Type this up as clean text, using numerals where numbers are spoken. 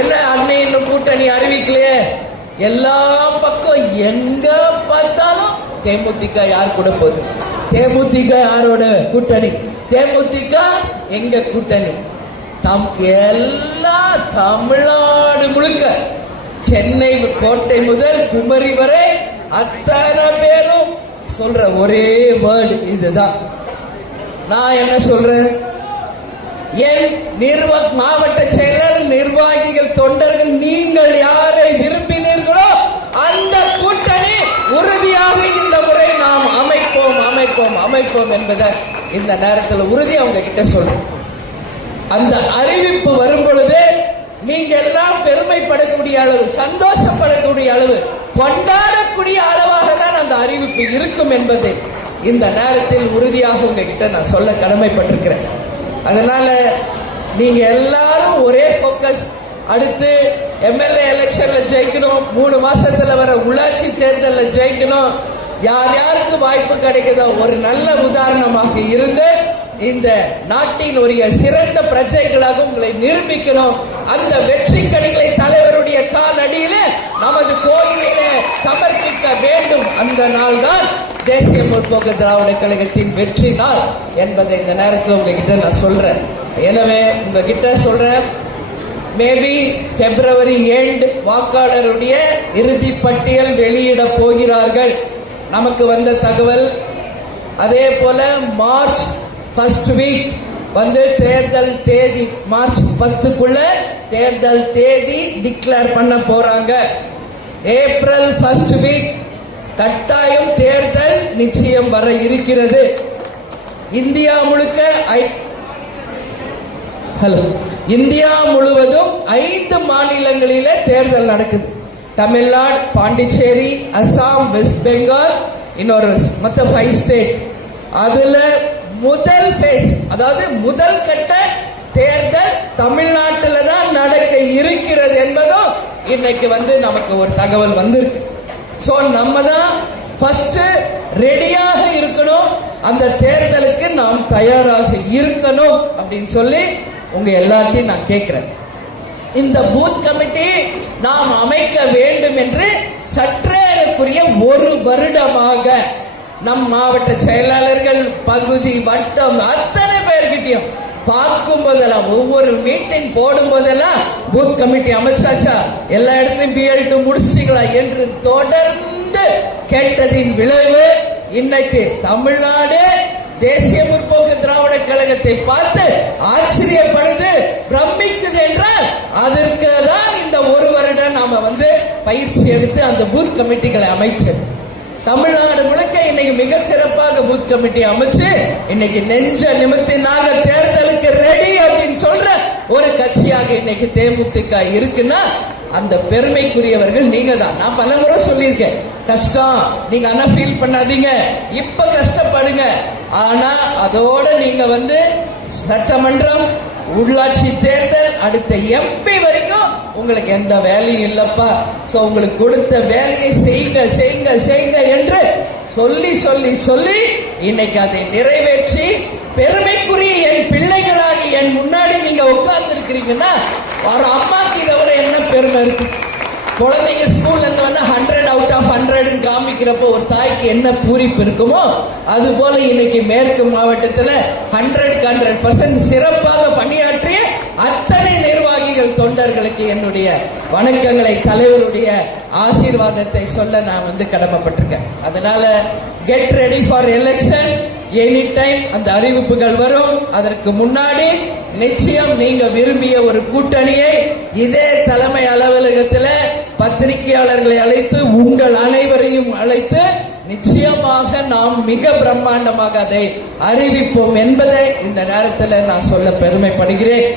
என்ன அன்னையின் கூட்டணி அறிவிக்கலையே? எல்லா பக்கம் எங்க பார்த்தாலும் தேமுதிக யார் கூட போகுது? தேமுதிக யாரோட கூட்டணி? தேமுதிக எங்க கூட்டணி? எல்லா தமிழ்நாடு முழுக்க சென்னை கோட்டை முதல் குமரி வரை அத்தனை பேரும் சொல்ற ஒரே வேர்டு இதுதான். நான் என்ன சொல்றேன்? என் மாவட்ட செயலாளர், நிர்வாகிகள், தொண்டர்கள், நீங்கள் யாரை விரும்பினீர்களோ அந்த கூட்டணி உறுதியாக இந்த முறை நாம் அமைப்போம் அமைப்போம் அமைப்போம் என்பதை இந்த நேரத்தில் உறுதியாக அவங்க கிட்ட சொல்றோம். அந்த அறிவிப்பு வரும் பொழுது நீங்க எல்லாம் பெருமைப்படக்கூடிய அளவு, சந்தோஷப்படக்கூடிய அளவு, கொண்டாடக்கூடிய அளவாக தான் அந்த அறிவிப்பு இருக்கும் என்பதை இந்த நேரத்தில் உறுதியாக உங்ககிட்ட நான் சொல்ல கடமைப்பட்டிருக்கிறேன். அதனால நீங்க எல்லாரும் ஒரே போக்கஸ். அடுத்து எம்எல்ஏ எலெக்ஷன்ல ஜெயிக்கணும், 3 மாசத்துல வர உள்ளாட்சி தேர்தலில் ஜெயிக்கணும். யார் யாருக்கு வாய்ப்பு கிடைக்குதோ ஒரு நல்ல உதாரணமாக இருந்து இந்த நாட்டின் ஒரு சிறந்த பிரஜைகளாக உங்களை நிரூபிக்கணும். அந்த வெற்றி கணிகளை தலைவருடைய காலடியில நமது கோயிலிலே சமர்ப்பிக்க வேண்டும். அந்த நாள் தான் தேசிய முற்போக்கு திராவிட கழகத்தின் வெற்றி நாள் என்பதை இந்த நேரத்தில் உங்ககிட்ட நான் சொல்றேன். எனவே உங்ககிட்ட சொல்றேன், மேபி பிப்ரவரி எண்ட் வாக்காளருடைய இறுதி பட்டியல் வெளியிட போகிறார்கள். நமக்கு வந்த தகவல். அதே போல மார்ச் ஃபர்ஸ்ட் வீக் தேர்தல் தேதி, மார்ச் 10க்குள்ள தேர்தல் தேதி டிக்ளேர் பண்ண போறாங்க. ஏப்ரல் ஃபர்ஸ்ட் வீக் கட்டாயம் தேர்தல் நிச்சயம் வர இருக்கிறது. இந்தியா முழுக்க இந்தியா முழுவதும் 5 மாநிலங்களிலே தேர்தல் நடக்குது. தமிழ்நாடு, பாண்டிச்சேரி, அசாம், வெஸ்ட் பெங்கால், இன்னொரு மொத்தம் 5 ஸ்டேட். அதுல முதல் பேஸ், அதாவது முதல் கட்ட தேர்தல் தமிழ்நாட்டில் தான் நடக்க இருக்கிறது என்பதும் இன்னைக்கு நமக்கு ஒரு தகவல் வந்திருக்கு. சோ நம்ம தான் ஃபர்ஸ்ட் ரெடியாக இருக்கணும், அந்த தேர்தலுக்கு நாம் தயாராக இருக்கணும் அப்படின்னு சொல்லி உங்க எல்லாத்தையும் நான் கேட்கிறேன். இந்த பூத் கமிட்டி நாம் அமைக்க வேண்டும் என்று சற்றேறக்குரிய 1 வருடமாக நம் மாவட்ட செயலாளர்கள், பகுதி, வட்டம் அத்தனை பேர்கிட்டையும் பார்க்கும் போதெல்லாம், ஒவ்வொரு மீட்டிங் போடும் போதெல்லாம் பூத் கமிட்டி அமைச்சாச்சா, எல்லா இடத்துலயும் BL2 முடிச்சிட்டீங்களா என்று தொடர்ந்து கேட்டதின் விளைவு இன்னைக்கு தமிழ்நாடு தேசிய முற்போக்கு திராவிட கழகத்தை பார்த்து ஆச்சரியப்படுது, பிரமிக்குது என்றால் அதற்கு தான் இந்த 1 வருடம் நாம பயிற்சி எடுத்து அந்த பூத் கமிட்டிகளை அமைச்சது. தமிழ்நாடு முழுக்க இன்னைக்கு மிக சிறப்பாக பூத் கமிட்டி அமைச்சு இன்னைக்கு நெஞ்ச நிமித்தி நாங்க தேர்தலுக்கு ரெடி அப்படின்னு சொல்ற ஒரு கட்சியாக இன்னைக்கு தேமுதிக இருக்குன்னா அந்த பெருமைக்குரியவர்கள் நீங்க தான். நான் பல முறை சொல்லியிருக்கேன், கஷ்டம் நீங்க ஆனா ஃபீல் பண்ணாதீங்க, இப்ப கஷ்டப்படுங்க. ஆனா அதோட நீங்க சட்டமன்றம், உள்ளாட்சி தேர்தல், அடுத்த MP வரைக்கும் உங்களுக்கு எந்த வேலையும் இல்லப்பா. சோ உங்களுக்கு கொடுத்த வேலையை செய்யுங்க செய்யுங்க செய்யுங்க என்று சொல்லி சொல்லி சொல்லி இன்னைக்கு அதை நிறைவேற்றி பெருமைக்குரிய என் பிள்ளைகளாகி என் முன்னாடி நீங்க உட்கார்ந்து இருக்கிறீங்கன்னா ஒரு அம்மாக்கு இதை விட என்ன பெருமை இருக்கு? குழந்தைங்க ஸ்கூல்ல இருந்து 100 out of 100 காமிக்கிறப்போ ஒரு தாய்க்கு என்ன பூரிப்பு இருக்குமோ அது போல இன்னைக்கு மேற்கு மாவட்டத்தில் 100% சிறப்பாக பணியாற்றிய அத்தனை நிர்வாகிகள், தொண்டர்களுக்கு என்னுடைய வணக்கங்களை, தலைவருடைய ஆசீர்வாதத்தை சொல்ல நான் கடமைப்பட்டிருக்கேன். அதனால get ready for election. Any time அந்த அறிவிப்புகள் வரும். அதற்கு முன்னாடி நிச்சயம் நீங்க விரும்பிய ஒரு கூட்டணியை இதே தலைமை அலுவலகத்தில் பத்திரிகையாளர்களை அழைத்து, உங்கள் அனைவரையும் அழைத்து நிச்சயமாக நாம் மிக பிரம்மாண்டமாக அதை அறிவிப்போம் என்பதை இந்த நேரத்தில் நான் சொல்ல பெருமைப்படுகிறேன்.